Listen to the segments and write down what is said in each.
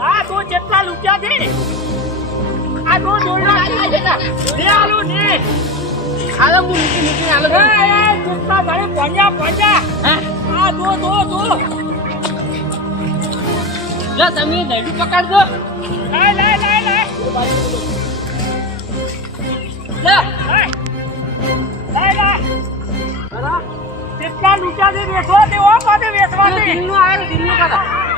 આ તો જેટલા લૂટ્યા છે આ તો જોડલા લે આલુ ને આલો હું નીકળી આલો જેટલા ઘરે પહોંચ્યા આ દો લે તમે નડી પકડજો લે જેટલા લૂટ્યા છે વેચવા તે ઓ પાછે વેચવા છે દિલ્હીનું આવ્યું દિલ્હીનું કાઢા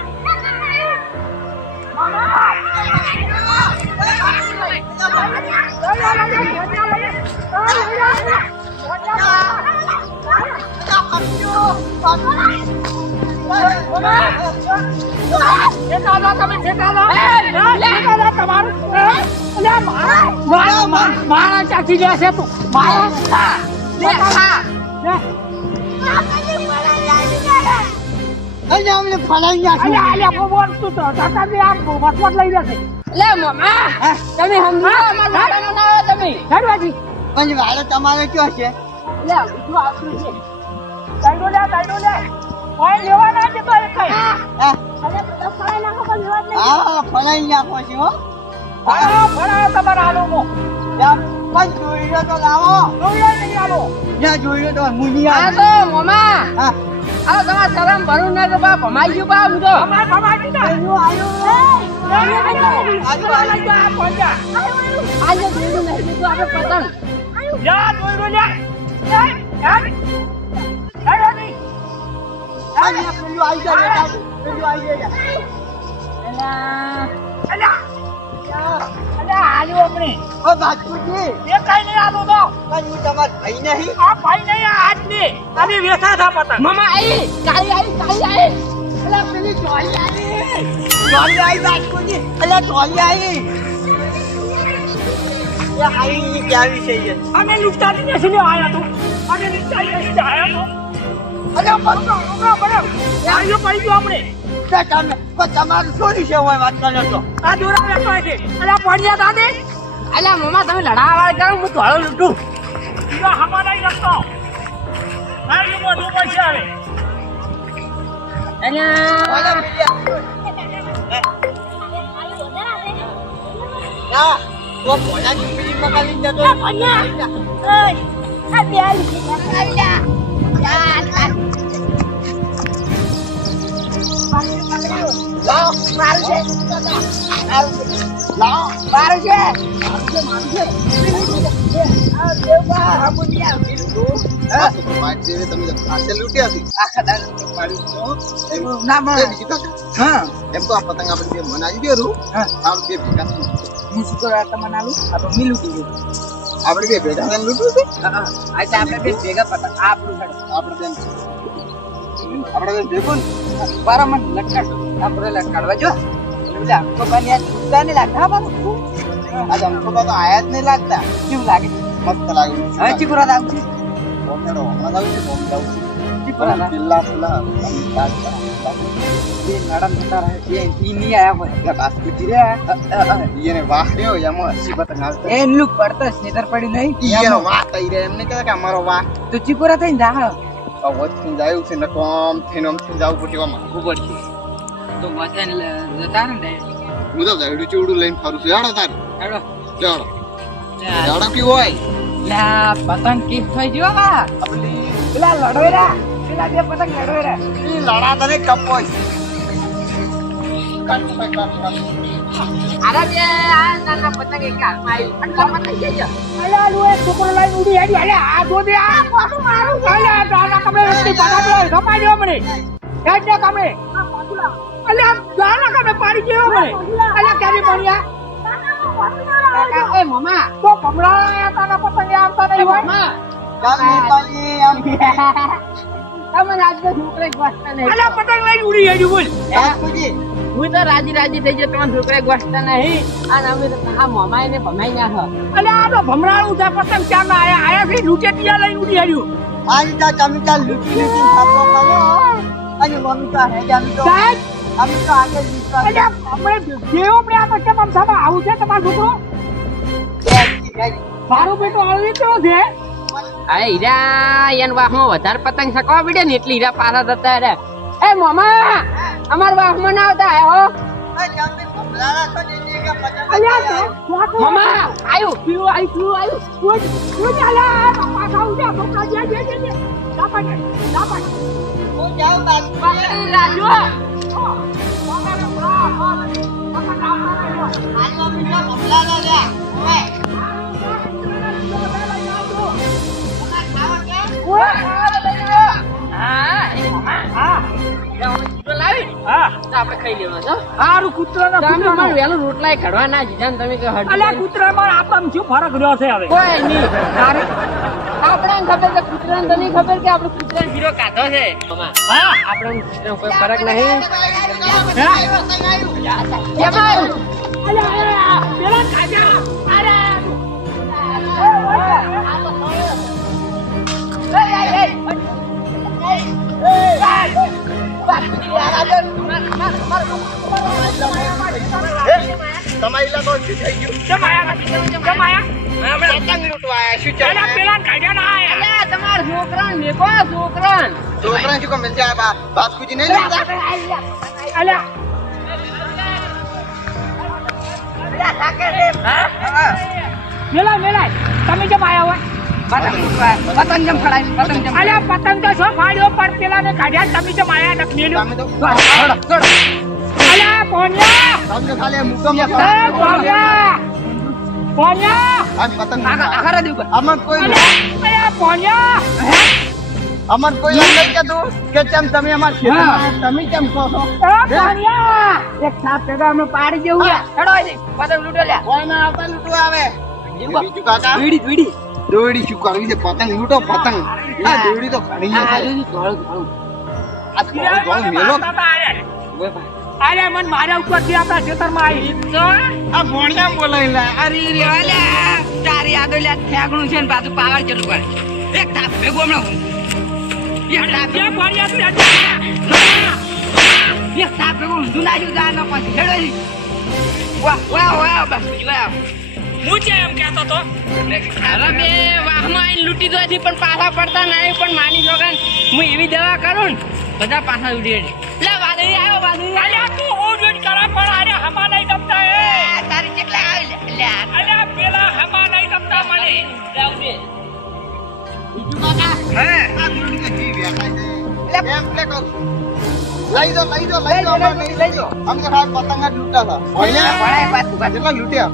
મારા ચાખી જશે તું મારા અમને ફળાઈ નાખી અલ્યા બોલ તું તો કાકા ને આમ વસવટ લઈ જશે લે મમ્મા તમે સમજો અમાર વાળાનો ના આવે તમે હેડવાજી પણ વાળો તમારો કયો છે લે બીજું આપણું છે તાઈડો લે કોઈ લેવા ના છે તો એક કઈ અરે ફળાઈ નાખો પણ લેવા જ નહીં હા ફળાઈ નાખો છે હો હા ફળાય તમારા આલો મો પણ જોઈયો તો લાવો જોઈયો નહીં આલો જ્યાં જોઈયો તો મુનિયા આ તો મમ્મા હા આ તમાર શરમ ભરું ના તો બા ભમાઈ ગયું બા હું તો ભમાઈ ગયું આજે જોયું નહીં તો આપણે પતંગ યા જોયું લે અમે નુકસાન નથી આયા તો અમે નુકસાન નથી આયા તો તમારું શું વિશે હોય વાત કરો છો આ દોરા વેચો છે અલા પડ્યા દાદે અલા મમ્મા તમે લડાવા કરો હું ધોળો લૂટું ઈવા હમારા ઈ રખતો મારી મોઢું પૈસા આવે અલા ના તો પોલા ની મકાલી જતો પન્યા ઓય આ બેલ મકાલીયા લાવ મારું છે લાવ મારું છે આ દેવા હમુનિયા બિલકુલ હા તો પાટ જેવે તમે આશે લૂટ્યા છે આખા દાન પાડી તો ના મળે હા એમ તો આ પતંગ આપણે બે મનાવી દેરું હા આમ બે ભેગા હું શું કરા તમને આલું આ તો મિલું કીધું આપણે બે ભેગા લૂટ્યું છે હા આજે આપણે બે ભેગા પતંગ આપણું આપણે બેન આપણે ભેગું બારામણ લટકાડ આપણે લટકાડવા જો એટલે આખો પાણી આ ને લાગતા બાબુ આજ અમકો તો આયા જ નહીં લાગતા કેવું લાગે મસ્ત લાગે હવે ચીકુરા દાવ છે બોમેડો હમણાં દાવ છે બોમ દાવ છે ચીકુરા બિલ્લા ફુલા ये मैडम बता रहा है ये नहीं आया वो बात कुछ रे ये ने वाह रे या मो अच्छी बात ना ए लुक पड़ता स्नेटर पड़ी नहीं ये वाह तई रे हमने कहा कि हमारो वाह तो चिकोरा થઈ જા અવત થી જાયું છે નકોમ થેનમ થી જાવ પડ્યો માં ઉપર છે તો વતન જતા ને હું તો જાડું ચૂડું લઈને ફરું છું હેડો તાર હેડો જાડો જાડો કી હોય લા પતંગ કી થઈ ગયો બા આપલી પેલા લડોયરા પેલા બે પતંગ લડોયરા ઈ લડા તને કપોય અરે બે આ નાના પતંગ એક હાથમાં આવી આટલા પતંગ છે જ અલા લો એક છોકરો લઈને ઉડી હેડી અલે આ દો દે આ પાછું મારું અલે દાના કમે રસ્તી બનાવ્યો રમાઈ ગયો મને હેડ ને કમે અલે દાના કમે પાડી ગયો મને અલે કેરી બણ્યા એ મમ્મા તો કમળા તાના પતંગ આવતા નહીં હોય મમ્મા ચાલી પાલી આમ તમને આજ તો છોકરે ગોસ્તા નહીં અલે પતંગ લઈને ઉડી હેડી બોલ હે કુજી હું તો રાજી થઈ ગયો તમારા છોકરે ગોસ્તા નહીં અને અમે તો હા મમાઈ ને ભમાઈ ના હો અલે આ તો ભમરાળું છે પતંગ ક્યાં આયા છે લૂટે તિયા લઈને ઉડી હેડ્યું આની તા તમે તા લૂટી થાપો કર્યો અને મમ્મી તો હે જામી તો અમે તો આગળ વિશ્વાસ અલે અમે જેવો આપણે આ પછી મમસામાં આવું છે તમારો છોકરો મારો બેટો આવી તો છે આ હીરા એન વાહમાં વધારે પતંગ સકવા પડે ને એટલે હીરા પાછા થતા રહ્યા એ મામા અમાર વાહમાં ના આવતા હે હો મામા આયુ તું ચાલે બાપા ખાઉં જા બાપા જે બાપા રાજુ આપણે ખાઈ લેવા છો હારું કૂતરાના તમે વેલું રોટલા ઘડવા ના જીધા તમે કે હટ અલ્યા કૂતરામાં આપણામાં શું ફરક રહ્યો છે હવે કોઈ નહીં આપણે ખબર કે કૂતરાને તો નહીં ખબર કે આપણે કૂતરાનો જીરો કાઢો છે હા આપણે કોઈ ફરક નહીં પેલા કાજા અરે તમારી લાગો શું થઈ ગયું પતંગ લૂંટવા આયા શું ચાલે પેલા કાજા ના આયા તમારા છોકરાને મેકો છોકરાને છોકરા શું કામ છે આ બાસ્કુજી નહીં લેતા અલ્યા મેલા તમે કેમ આયા હોય પતંગ જમ ફડાય પતંગ જમ અલ્યા પતંગ તો શું ફાડ્યો પણ પેલા ને કાઢ્યા તમે કેમ આયા નથી મેલ્યું તમે તો અલ્યા પોન્યા તમને ખાલી મુકમ પોન્યા આ પતંગ આખરા દેવ અમન કોઈ અલ્યા પોન્યા અમન કોઈ એમ નહીં કહેતું કે કેમ તમે અમાર ખેતરમાં તમે કેમ કહો છો પોન્યા એક સાપ ભેગા અમે પાડી દેવું હેડો આઈ પતંગ લૂટો લ્યા કોઈ ના આવતા લૂંટવા આવે બીજું કાકા વીડી દોડી શું કરવી છે પતંગ લૂંટો પતંગ આ દોડી તો ઘણી છે આ થોડું મેલો અરે મન મારા ઉપર થી આપણા ખેતરમાં આવી આ ભોણિયા બોલાઈ લે અરે રે ઓલા તારી યાદો લ્યા ઠેગણું છે ને પાછું પાવર ચલું કરે એક તાપ ભેગો હમણાં એક તાપ જે ભણ્યા તું એક તાપ ભેગો ઊંધું નાખ્યું જા ન પછી હેડો વાહ બસ વાહ હું છે એમ કહેતો તો અરે બે વાહમાં આઈને લૂંટી દો પણ પાછા પડતા નહીં પણ માની જો હું એવી દવા કરું ને બધા પાછા ઉડી લે વાદળી આવ્યો અલ્યા તું ઓજન કરે પણ અરે હમા નહીં ગમતા એ તારી કેટલા આવી લે અલ્યા પેલા હમા નહીં ગમતા મને જાવ દે બીજું કાકા હે આ દોડી કે જી વ્યાખાય છે એમ કે કહું લઈ દો અમે તો ખાલી પતંગ જ લૂંટા હતા કેટલા લૂંટ્યા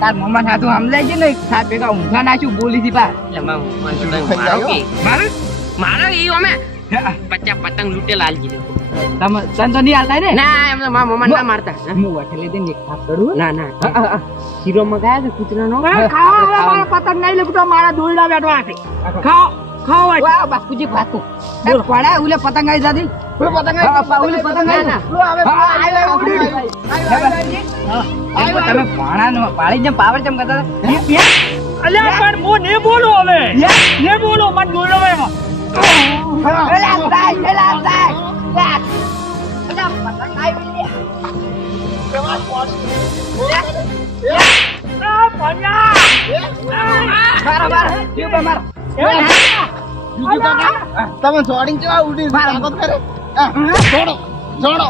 તાર મમ્મા સાધુ સમજાય છે ને સાત ભેગા ઊંઘા નાખ્યું બોલી થી પા મારો ઈ અમે 50 પતંગ લૂટેલા આલજી દે તને તો નહીં આલતા ને ના એમ તો મારા મમ્મા ના મારતા હું વાઠે દે ને ખાપ કરું ના શીરો મગાયા છે કૂતરાનો ખાવા પતંગ નહીં લૂંટો મારા દોરડા બેઠવા છે ખાઓ વાહ બાપુજી ભાતું એ પડા ઉલે પતંગ આવી જાદી પતંગ આવી પતંગ આવી ના તમે પાણા પાડી જેમ પાવર જેમ કરતા અલ્યા પણ હું ને બોલો હવે ને બોલો મત બોલો એમાં તમે જોડીને કેવા ઉડી તાકાત કરે જોડો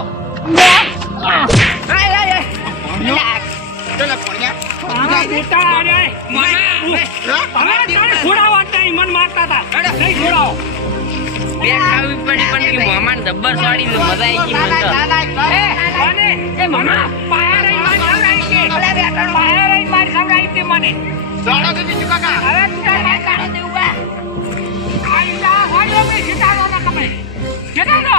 મન મારતા હતા નહીં છોડાવો બે ખાવી પડી પણ કે મામાને જબ્બર સોડી મજા આવી ગઈ મને એ મામા પાયા રહી માર ખવડાવી કે પાયા રહી માર ખવડાવી કે મને જોડો કે બીજું કાકા હવે તું માર કાઢે દે ઉભા આઈલા હોયો મે જીતાનો ના કમે જીતાનો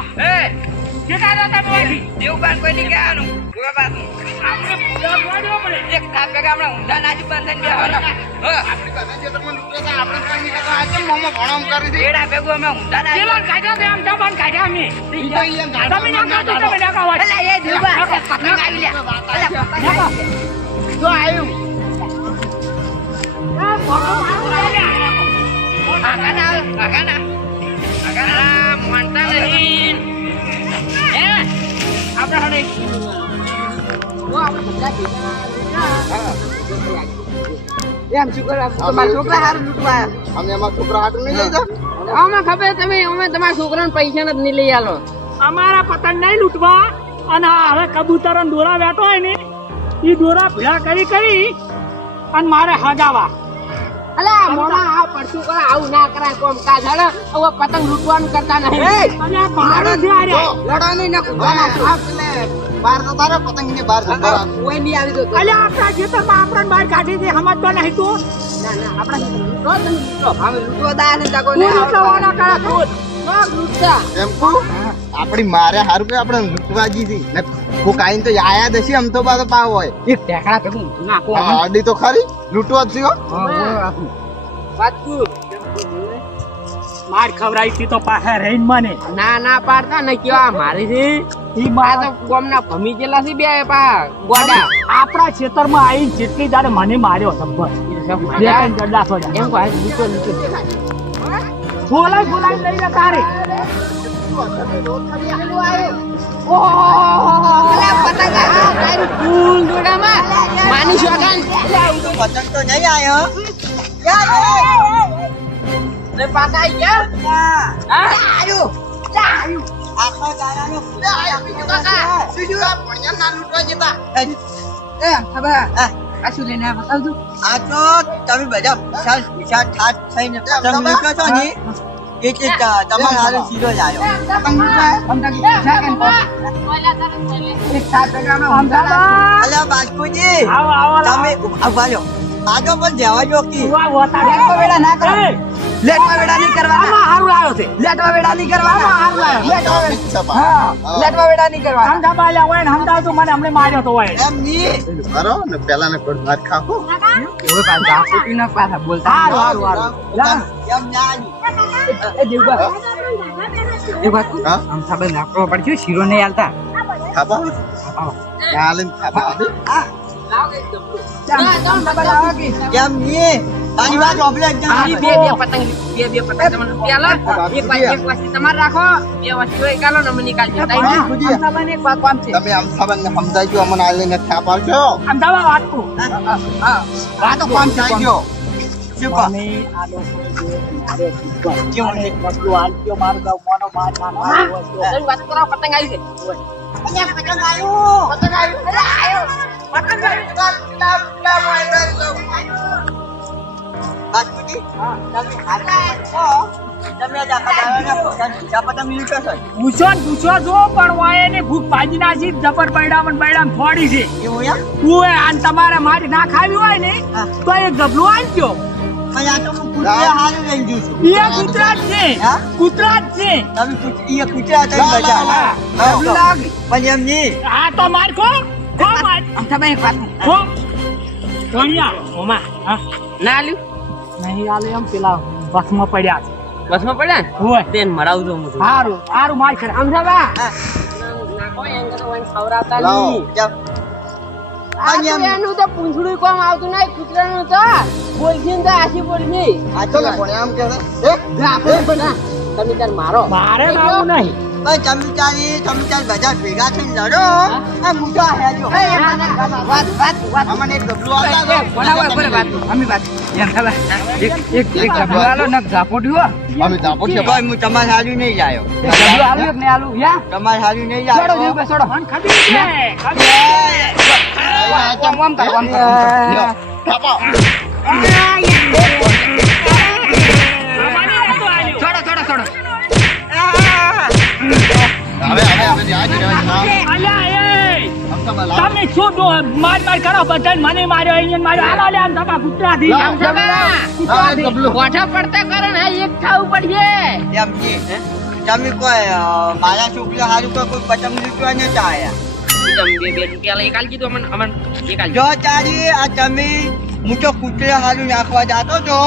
જીતાનો તમે વાથી દેવબાન કોઈ ની કહેવાનું ઉભા પાછું આપણે પૂજા મોડ્યો પડે એક થાપ ભેગા હમણાં ઊંધા નાચી બંધન બેહવાનો આપણી પાસે જે તમે લૂંટતા આપણે કઈ નહીં કરતા આજે મોમો ભણામ કરી દે એડા ભેગું અમે ઊંધા નાચી પેલો કાઢ્યા દે આમ જબાન કાઢ્યા અમે તમે ના કાઢો તમે ના કાઢો અલા એ દેવબા પતંગ આવી લે અલા પતંગ જો આવ્યું આગana મોંટા નહીં એ આપણે હડે એમ શું કરે તમારા છોકરા હારું લૂંટવા અમે અમારા છોકરા હાટું નહીં લઈ જા આમાં ખબર તમે અમે તમારા છોકરાને પૈસા નથી નહીં લઈ આલો. અમારા પતંગ નહીં લૂંટવા અને આ હવે કબૂતર દોરા બેઠો હોય ને એ દોરા ભેળા કરી અને મારે હગાવા. અલા મોણા આ પડતું કરે આવું ના કરાય કોમ કાજ હળ હવે પતંગ લૂંટવાનું કરતા નહીં. અને આ મારું છે આરે. લડો નહીં ને કૂદવાના. બાર તો તારે પતંગ ને બાર જતા રાખ. કોઈ નહીં આવી તો અલ્યા આપણા ખેતરમાં આપણને બહાર કાઢી દે સમજતો નહીં તું. ના ના આપણા લૂંટો તમે લૂંટો હવે લૂંટવા દા ને જાગો તું લૂંટવાના કરે તું. લૂંટતા એમ કો આપણી મારે હારું કે આપણે લૂંટવા જીધી ને કોક આઈને તો આયા દસી આમ તો બાદ પાવ હોય. એક ટેકડા ભેગું નાખો આડી તો ખરી લૂંટવા જ થયો. વાત કું માર ખવરાઈ થી તો પાછા રહીને મને ના ના પાડતા ને કેવા મારી છે ઈ બા તો કોમના ભમી ગયેલા છે બે પા ગોડા આપણા ખેતરમાં આવીને જેટલી દાડે મને માર્યો સંભળ ગડા થોડા એમ કહે લૂંટો લૂંટો બોલાય લઈ લે તારે માની શોગન પતંગ તો નહીં આયો. પાકા આવી ગયા આખા ગાળાનો બીજું આ ભણ્યા ના લૂંટવા જતા. આ શું લઈને બતાવજો આ તો તમે બધા વિશાળ ઠાઠ થઈને પતંગ લૂંટો છો ને એટલે તમારે હારું સીધો જ આવ્યો. અલ્યા બાજપુજી તમે ઉભા રહ્યો. આ તો પણ જવા જો કી લેટવા વેડા નહીં કરવા હારું આવ્યો છે લેટવા વેડા નહીં કરવા લેટવા વેડા નહીં કરવા હમદા બાલ્યા હોય ને હમદા તો મને હમણે માર્યો તો હોય એમ ની મારો ને પેલા ને કોઈ ભાત ખાખો એવો પાછા ફૂટી ન પાછા બોલતા હારું એમ ના એ દેવબા એ વાત હા આમ સાબે નાખવો પડશે શીરો નહીં આલતા ખાપા ચાલે ખાપા લાવ કે ડબલું ના જામ બાબા લાવો કે એમ ની તારી વાત ઓબલે આ બે પતંગ તમને રૂપિયા લો એક વાસી તમારે રાખો બે વાસી હોય કાલો ને મને નિકાલજો તાઈ સાબને એક વાત કામ છે તમે આમ સાબન ને સમજાઈજો અમને આલે ને થાપ આવજો અમદાવાદ વાત કો હા વાતો કોમ થઈ ગયો ચૂપા મને આ લોકો કેવું ને વસ્તુ આલ્યો મારો ગાવ મોનો માર ના તમે વાત કરો પતંગ આવી છે અહીંયા પતંગ આવ્યો પતંગ આવ્યો પતંગ આવ્યો બાજુજી તમે ખાતા છો તમે જ આખા દાડાના પતંગ લૂંટો છો. પૂછો જો પણ વાય ને ભૂખ ભાજી નાસી જબર બૈડામ થોડી છે એવું યા તું આન તમારે મારી ના ખાવી હોય ને તો એક ગબલું આલજો પણ આ તો હું કૂતરા હારે લઈ જઉં છું. એ કૂતરા જ છે હા? કૂતરા જ છે તમે કૂતરા થઈ મજા લાગી પણ એમ નહીં આ તો માર ખો માર આમ તમે એક વાત ખો તો અહીંયા ઓમા હા ના લ્યું નહીં આલે એમ પેલા બસમાં પડ્યા છે બસમાં પડ્યા ને હોય તેન મરાવજો હું હારું માર ખરે આમ સાબા હા. નાખો એંગલ વાઈન ખવરાવતા લાવો નહીં જાવ. આ તો એનું તો પૂંછડું કોમ આવતું નહીં કૂતરાનું તો બોલશે ને તો આશી બોલશે આ તો લે પણ આમ કે તમે તાર મારો મારે આવું નહીં પણ તમે ચાર બધા ભેગા થઈને લડો આ મુઢા હેજો વાત અમને એક ગબલું આવતા એક ડબલું આલો ને ઝાપોટ્યું અમે તાપો છે ભાઈ હું તમારે હારી નહીં જાયો ડબલું આલ્યું કે નહીં આલું યા તમારે હારી નહીં છોડો જાયો જીવ છોડો મન ખબી છે આમ કર થાપા છોડો છોડો હવે આજ રહેવા અલ્યા એ હમ તમારે લાવો. તમે શું માર કરો બધાને મને માર્યો અહીંયા માર્યો હાલો લે આમ તમારા કૂતરાથી લાવો. કૂતરાથી ગોઠા પડતા કરે ને એક ખાવું પડશે એમ જી તમે કોઈ મારા છોકરા હારું કોઈ પતંગ લૂંટવા નતા આયા બે રૂપિયા લઈ કાલ કીધું અમન એક આલ જો તારી આ તમે હું તો કૂતરા હારું નાખવા જાતો તો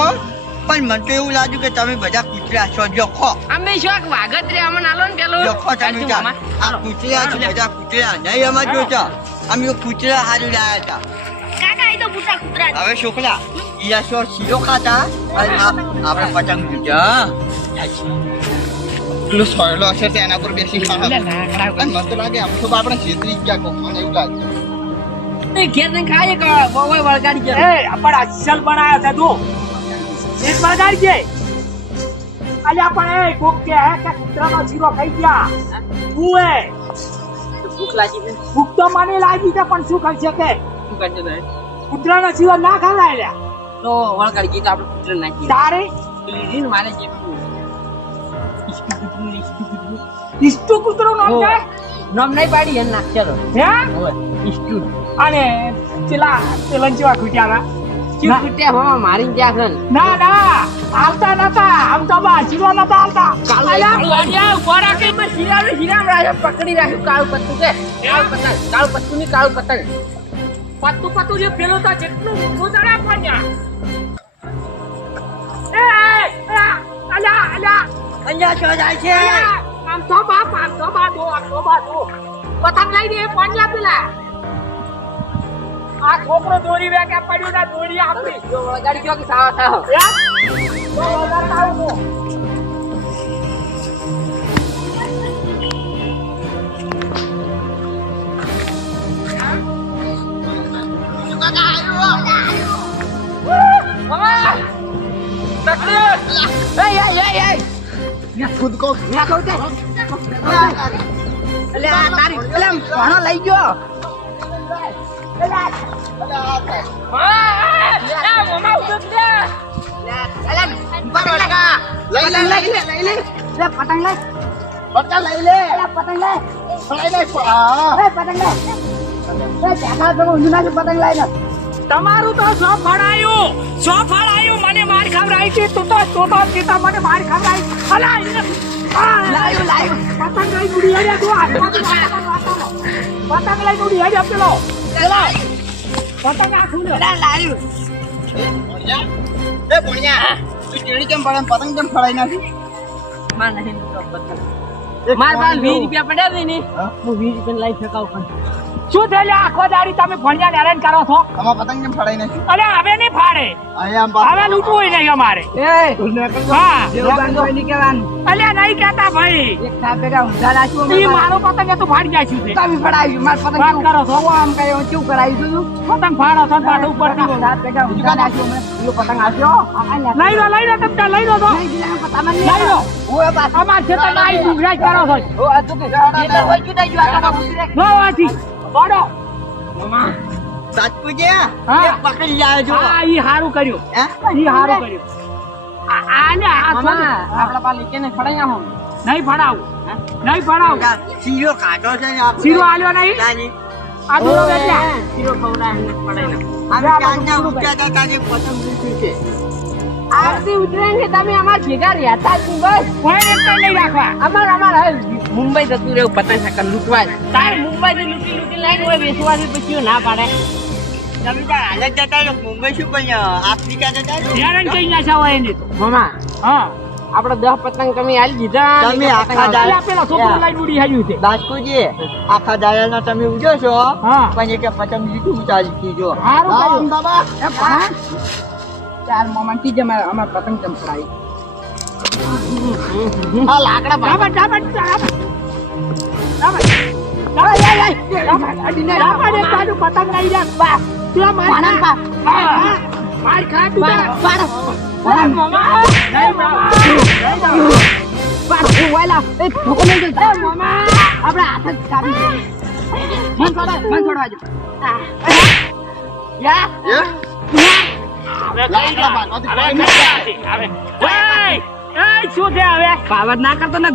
પણ મને તો એવું લાગ્યું કે તમે બધા કૂતરા છો જોખો અમે શોક વાગત રે અમન આલો ને પેલો જોખો તમે આ કૂતરા છો બધા કૂતરા નહીં અમાર જોતા અમે કૂતરા હારું લાયા હતા કાકા એ તો બુટા કૂતરા હવે છોકરા ઈયા શો શીરો ખાતા અને આપણે પતંગ લૂંટ્યા પેલો સોયલો હશે તેના પર બેસી ખાવા અને મને તો લાગે આમ તો આપણે છેતરી ગયા કોક મને એવું લાગે એ ઘેર ને ખાય કે બોય વળગાડી એ આપણ અસલ બનાયા છે તું એક વળગાડ છે અલ્યા પણ એ કોક કે હે કે કૂતરાનો શીરો ખાઈ ગયા તું એ ભૂખ લાગી છે ભૂખ તો મને લાગી છે પણ શું કરશે કે શું કરશે તો કૂતરાનો શીરો ના ખવડાય લ્યા તો વળગાડી ગઈ તો આપણે પુત્ર નાખી તારે લીધી ને મારે જે ઇસ્ટુ કૂતરો નામ છે નામ નહીં પાડી એને નાખશે તો હે હવે ઈસ્ટુ અને પેલા જેવા ખૂટ્યા ચીપ કુટ્યા હો મારીને ત્યાં છે ને ના ના આવતા નતા આમ તો બા શીરો નતા આવતા અલ્યા કાળિયા ઉભા કે મેં હીરામ રાજા પકડી રાખ્યું કાળું પત્તું કે કાળું પત્તું ની કાળું પતંગ પત્તું જે પેલો તો જેટલું ગોદડા પડ્યા અલ્યા અહીંયા છો જાય છે આમ તો બા દો પતંગ લઈ દે પાંજા પેલા આ છોકરો દોરી વેગ્યા પડ્યું ને દોરી આપી જો વળગાડી ગયો કે સાવ થાવ ખુદ કો લઈ ગયો તમારું તો સો ફળાયું મને માર ખવડાવી છે તું તો સીતા મને માર ખવડાવી અલા પતંગ લઈ ઉડી હેડ્યા પતંગ લઈ ઉડી હેડ્યા પેલો પતંગ આ ખુલ્યો એ ભણ્યા તું ટેડી કેમ પડે પતંગ કેમ ફળાઈ નાખી માર પાસે 20 રૂપિયા પડ્યા છે ને હું 20 રૂપિયા લઈ શકાવ પણ શું થયેલા આખો દાડી તમે ભણ્યા હેરાન કરો છો આમાં પતંગ કેમ ફળાઈ નાખી અરે હવે નહીં ફાડે હવે લૂંટવું નહીં અમારે હા અલ્યા નહીં કહેતા ભાઈ ઈ મારો પતંગ તો ફાડી જાય છે વાત કરો છો પતંગ ફાડો છો પાછો ઉપર લઈ લો તમે લઈ લો તો લઈ લો અમાર ખેતર માં ડુંગરાજ કરો છો વાથી બોડો સાચું છે પકડી જાય છો હા ઈ હારું કર્યું ઈ હારું કર્યું આપડા પાસે કે ને ફડાયા હું નહીં ફડાવું શીરો કાઢો છે ને શીરો આલ્યો નહીં આ દૂરો બેઠા શીરો ખવડાય ફડાય અમે કાંજા ઉઠ્યા હતા તાજે પતંગ લૂંટ્યું છે આરતી ઉતરેંગે તમે અમાર ભેગા રહેતા જ બસ કોઈ રેતા નહીં રાખવા અમાર મુંબઈ જતું રહેવું પતંગ સાકર લૂંટવા તાર મુંબઈ થી લૂંટી લાઈન હોય બેસવાથી પછી ના પાડે તમે તાર હાલત જતા રહો મુંબઈ શું પણ આફ્રિકા જતા રહો હેરાન થઈ નાખ્યા હોય એને તો મામા હા આપણે 10 પતંગ તમે આલી દીધા તમે આખા અલ્યા પેલો છોકરો લઈને ઉડી હાલ્યું છે બાસ્કુજી આખા દાયલના તમે ઉજો છો હા પણ એક પતંગ લીધું ઉતારી દીજો હારું કર્યું બાબા ચાર મોમેન્ટી જ અમાર પતંગ ચમકડાઈ આ લાકડા પતંગ લઈ જા માર ખા તું ના કરતો ને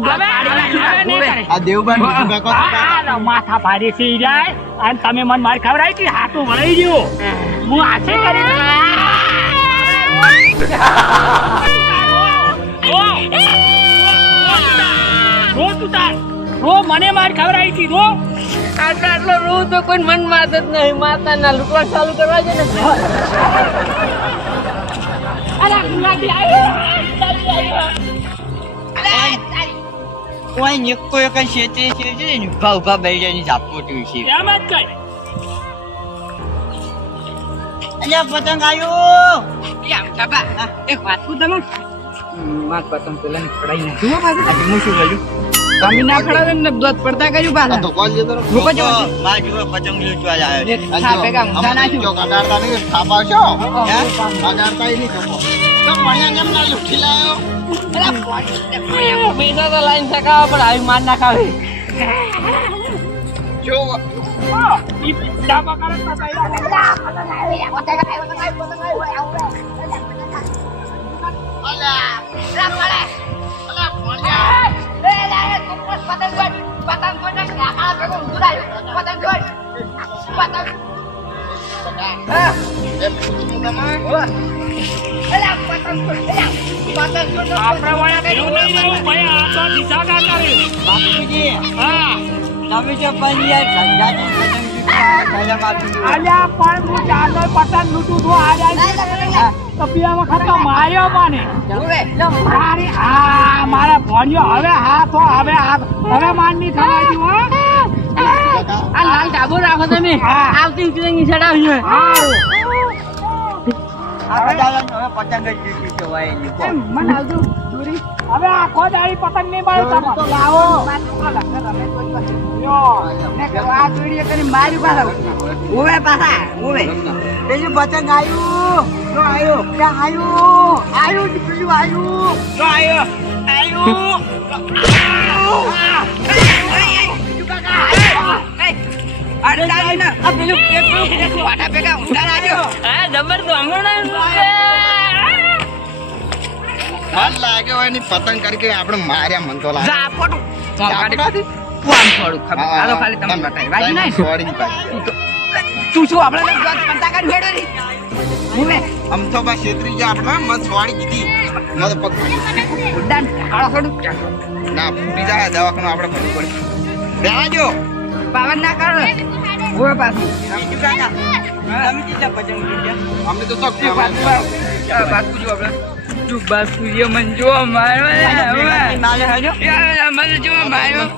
માથા ભારે છે જાય અને તમે મને માર ખવડાવી કે હાથું વળાઈ ગયો હું હાથે કરી મને માર ખવડાવી હતી રો આટલો રૂ તો કોઈ મન મારત જ નહીં મારતા ના લૂંટવા ચાલુ કરવા છે ને અરે ગુલાબી આવ્યો કોઈ નિકો એક શેતે છે ને ઉભા બેજાની ઝાપોટી છે એમ જ કઈ અલ્યા પતંગ આવ્યો આમ કાબા એક વાત કહું તમે માર પતંગ પેલા ને પડાઈ ના જુઓ આજે હું શું કર્યું તમે ના ખડાવે ને દોત પડતા કર્યું પાછા તો કોલ લેતો રૂપા જો માં જો પતંગ લૂંટવા આવ્યો એક ખા ભેગા ઊંધા નાખ્યું. જો કડારતા નહીં થાપા છો હે કડારતા નહીં તો ભણ્યા કેમ ના લૂંટી લાયો પૈસા તો લાઈન સકાવ પણ આવી માર નાખાવે જો ઈ ડાબા કરે આપણે વાળા કઈ ભાઈ આ તો દિશા ના કરે બાપુજી હા તમે જો પણ યાર અલ્યા પણ હું ચાલો પતંગ લૂટું છું આ જાય તો બે વખત તો માર્યો મને મારી હા મારા ભણ્યો હવે હાથ હવે માનની થવાય હો આ લાલ ડાબો રાખો તમે આવતી ઉતરેંગી ચડાવ્યું મને આવજો દૂરી હવે આખો દાડી પતંગ નહીં માર્યો તમે તો લાવો આ દૂરી કરી મારી પાછા ઓવે પાછા ઓવે પેલું પતંગ આવ્યું જો આવ્યો ક્યાં આવ્યું પેલું આવ્યું જો આવ્યું મન લાગે હોય ની પતંગ કરી આપણે માર્યા મન તો લાગે તું શું આપણે આમ તો બસ છેતરી ગયા આપણે મન સોડી દીધી મત પગ ના ફૂટી જાય દવાખાનું આપણે ભરવું પડે બેજો પાવન ના કરો ઓય પાછું અમને તો શોખ છે બાપુજી મને જો માર્યો મને જો માર્યો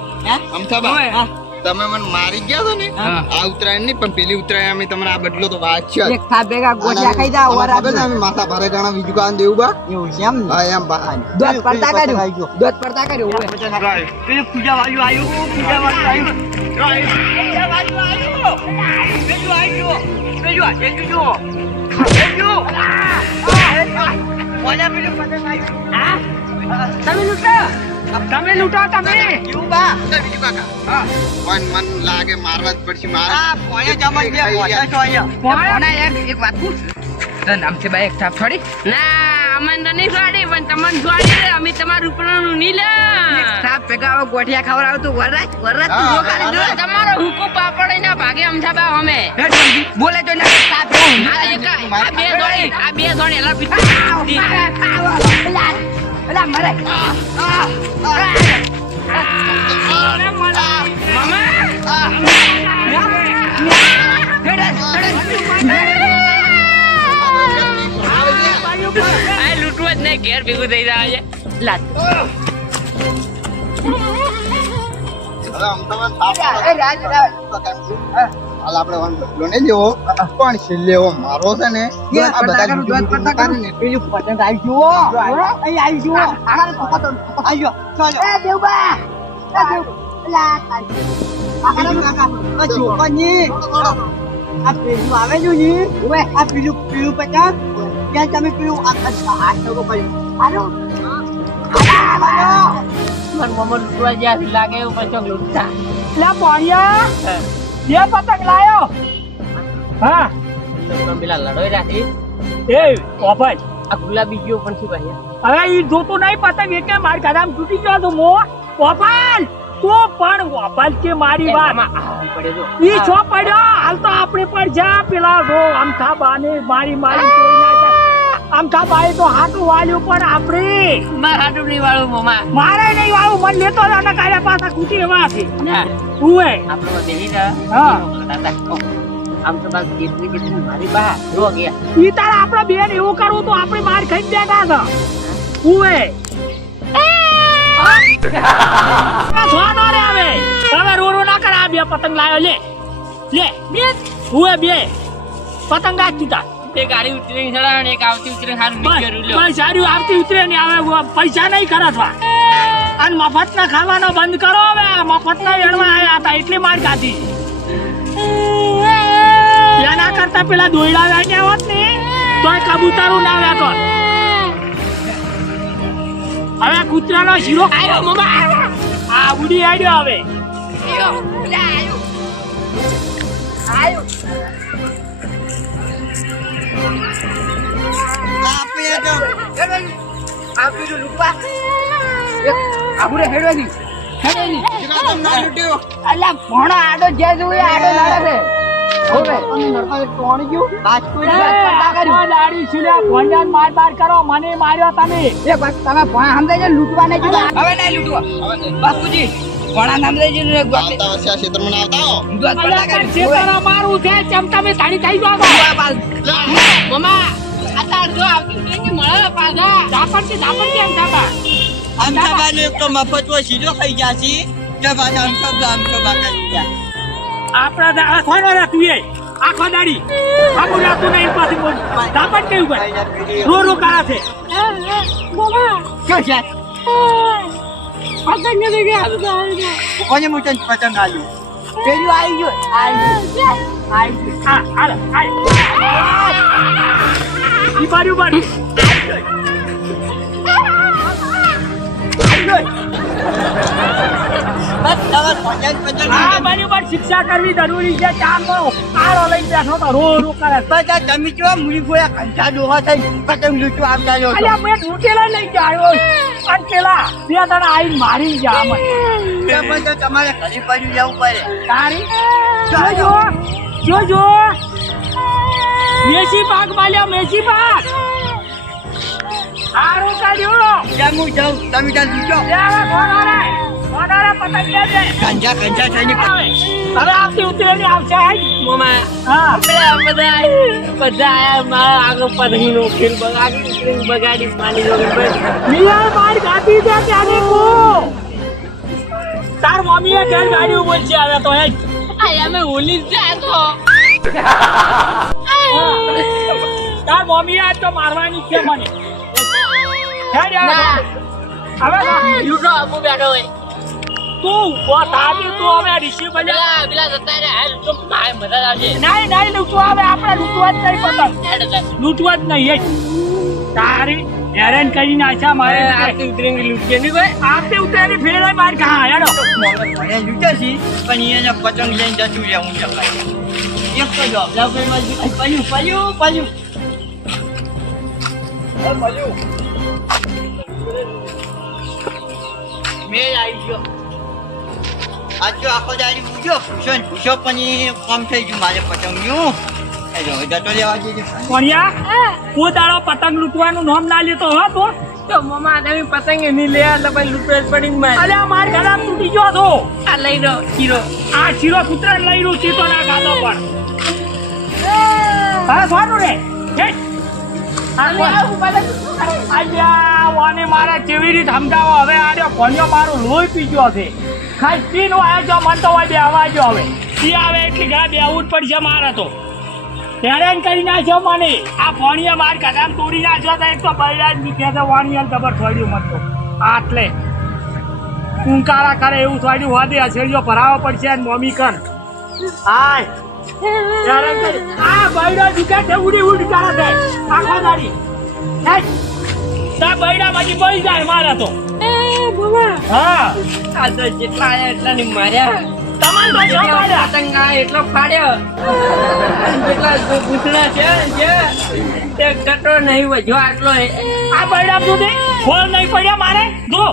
અમથાબા તમે મને મારી ગયા છો ને આ ઉતરાયણ નહીં પણ પેલી ઉતરાયણ અમે તમને આ બદલો તો વાત છે એક થા ભેગા ગોઠિયા ખાઈ જાવ ઓરા અમે માથા ભારે ગણા બીજું કાન દેવું બા એવું છે એમ હા એમ બા દોત પડતા કર્યો ઓય પેલું પૂજા વાળું આવ્યું તમે લૂંટો તમે બીજું કાકા મન લાગે મારવા જ પડશે મારા એક વાત પૂછ નામ છે ભાઈ એક થાપ થોડી ના અમને તો નહીં છોડી પણ તમને છોડી દે અમે તમારું ઉપરનું નહીં લે થાપ ભેગા ગોઠિયા ખવડાવ તું વરરાજ તમારો હુકુ પાપડ ના ભાગે અમથાબા અમે બોલે તો ના થાપ આ બે ધોણી એલા પેલા મરે લૂંટવા જ નહીં ઘેર ભેગું થઈ જાય છે લાત આપણે બદલો નહીં લેવો પણ છેલ્લે એવો મારો છે ને આ બધા પેલું પતંગ આવી ગયો અહીં આવી ગયો આવી ગયો એ દેવબા એ દેવ લા કાકા જો પની આ પેલું આવેલું ની ઓએ આ પેલું પતંગ ત્યાં તમે પેલું આ લોકો કર્યું આનો મન મમ્મા લૂંટવા જ્યાં લાગે એવું પછી લૂંટતા લા પાણિયા ये पतंग लायो हाँ પેલા લડોઈ રાખી ए ઓફર આ ગુલાબી ગયો પણ શું ભાઈ હવે ઈ જોતો નહીં પતંગ એકે માર ગાડામ તૂટી ગયો તો મો ઓફર તો પણ ઓફર કે મારી વાત પડે જો ઈ છો પડ્યો હાલ તો આપણે પણ જા પેલા જો આમથા બાને મારી કોઈ ના આમથા બાએ તો હાટું વાળ્યું પણ આપણે માર હાટું નહીં વાળું મોમાં મારે નહીં વાળું મન લેતો અને કાયા પાછા કૂટી એવા છે ઉએ આપણો બેહી જા હા આમ તો બસ કેટલી મારી બા જો ગયા ઈ તાર આપણો બેન એવું કરવું તો આપણે માર ખાઈ દેતા હતા ઉએ સોનો રે હવે તમે રોરો ના કર આ બે પતંગ લાયો લે બે ઉએ બે પતંગ રાખી તા તે ગાડી ઉતરી ચડાવ ને એક આવતી ઉતરી હારું નીકળ્યું લ્યો બસ સારી આવતી ઉતરે ને હવે પૈસા નહીં ખર્ચવા અને મફત ના ખાવાનો બંધ કરો હવે મફત ના વેણવા આવ્યા હતા એટલી માર ખાધી એના કરતા પેલા દોયડા વેણ્યા હોત ને તોય કબૂતરું ના વેતો હવે કૂતરાનો શીરો આયો મામા આ ઉડી આડ્યો હવે આયો જા આયો આપી લુકવા આબુરે હેડવાની અલ્યા ભણો આડો જે જોઈએ આડો લડે માર કરો મને માર્યો તમે તમે સમજાય છે લૂંટવા નહીં હવે નહીં લૂંટવા બાપુજી ભણા સમજાય છે મારું છે ચમ તમે ધાડી થઈ જાવ મમ્મા આ જો આવતી કે મળે પાછા ઝાપડ કેમ થાપા અમદાવાદ એક તો મફતમાં સીધો ખાઈ ગયા છી કે પાછા આપણા દાડા થોડો રાતું એ આખો દાડી આખું રાતું નહીં પાછી બોલ ઝાપડ કેવું ભાઈ રો કાળા છે શું છે પતંગ નથી ગયા કોને મોટો પતંગ આવ્યું પેલું આવી ગયો ઈ બારી શિક્ષા કરવી જરૂરી છે ચાલો આરો લઈ બેઠો તો રો કરે તમે કેવા મૂડી ગોયા કંઠા ડોહા થઈ પતંગ લૂંટવા આવતા જો અલ્યા મેં તૂટેલા લઈ જાય અને પેલા બે દાડા આઈ મારી જા મને તમારે ઘરે બાજુ જવું પડે તારી જો મેસી પાક માલ્યા મેસી પાક આરો કાઢ્યો ત્યાં હું જાઉં તમે ત્યાં લૂંટો કોનારે પતંગ લે દે કંજા થઈને હવે આપતી ઉતરેલી આવશે મમ્મા હા બધા આયા મારા આગળ પતંગ નો ખેલ બગાડી પાણી નો મિયાર બાર ગાતી દે ત્યારે કો તાર મમ્મીએ ઘર ગાડી ઉપર છે આવે તો હે આયા મે ઓલી જાતો તાર મમ્મીએ આજ તો મારવાની છે મને હેડ હવે લૂટો આપો બેઠો હોય તું તાજી તું હવે ઋષિ બન્યા પેલા જતા રે હાલ તો માય મદદ આવશે નહીં લૂંટવા હવે આપણે લૂંટવા જ નહીં પતંગ લૂંટવા જ નહીં તારી હેરાન કરી નાખ્યા મારે આરતી ઉતરેંગી લૂંટીએ નહીં કોઈ આપતી ઉતરેલી ફેરે માર ખા હેડો મને લૂંટે છે પણ એને પતંગ લઈને જતું રહે હું ચકાય એક તો જો પડ્યું મેળ આવી ગયો આજ તો આખો દાડી પૂછો પણ કામ થઈ ગયું મારે પતંગનું જતો લેવા જઈએ કોણિયા કોઈ દાડો પતંગ લૂંટવાનું નામ ના લેતો હો તો મમ્મા તમે પતંગ નહીં લે એટલે પછી લૂંટે પડી માર અરે માર ગળા તૂટી ગયો તો આ લઈ લો ચીરો આ ચીરો કૂતરા લઈ રહ્યું ચીતો ના ખાતો પણ હા સોનું રે આલ્યા મારે કેવી રીતે સમજાવો હવે આડ્યો કોન્યો મારું લોહી પી ગયો છે ખાઈ પીનો આવ્યો છો મન તો હોય બેહવા જો હવે પી આવે એટલી ઘા બેવું જ પડશે મારે તો હેરાન કરી નાખ્યો મને આ ભણિયા માર કદામ તોડી નાખ્યો તો એક તો બૈરા જ નીકળ્યા તો વાણિયા જબર છોડ્યું મન તો આટલે ટૂંકારા કરે એવું છોડ્યું હોદે અસેડીઓ ભરાવો પડશે અને મમ્મી કર હાય હેરાન કરી આ બૈરા દુકા છે ઉડી કરે છે આખો દાડી તા બૈરા માજી બળી જાય મારા તો હા આ તો જેટલા આયા એટલા ની માર્યા તમાર તો જો માર્યા પતંગ આ એટલો ફાડ્યો જેટલા પૂછડા છે જે તે કટો નહીં વજો આટલો આ બૈરા સુધી ફોલ નહીં પડ્યા મારે જો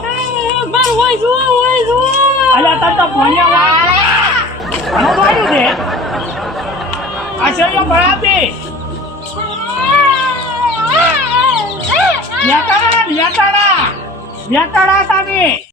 માર હોય જો અલ્યા તર તો ભણ્યા ઘણો વાળ્યું છે આશ્ચર્ય ભરાતી વ્યાકરણ તમે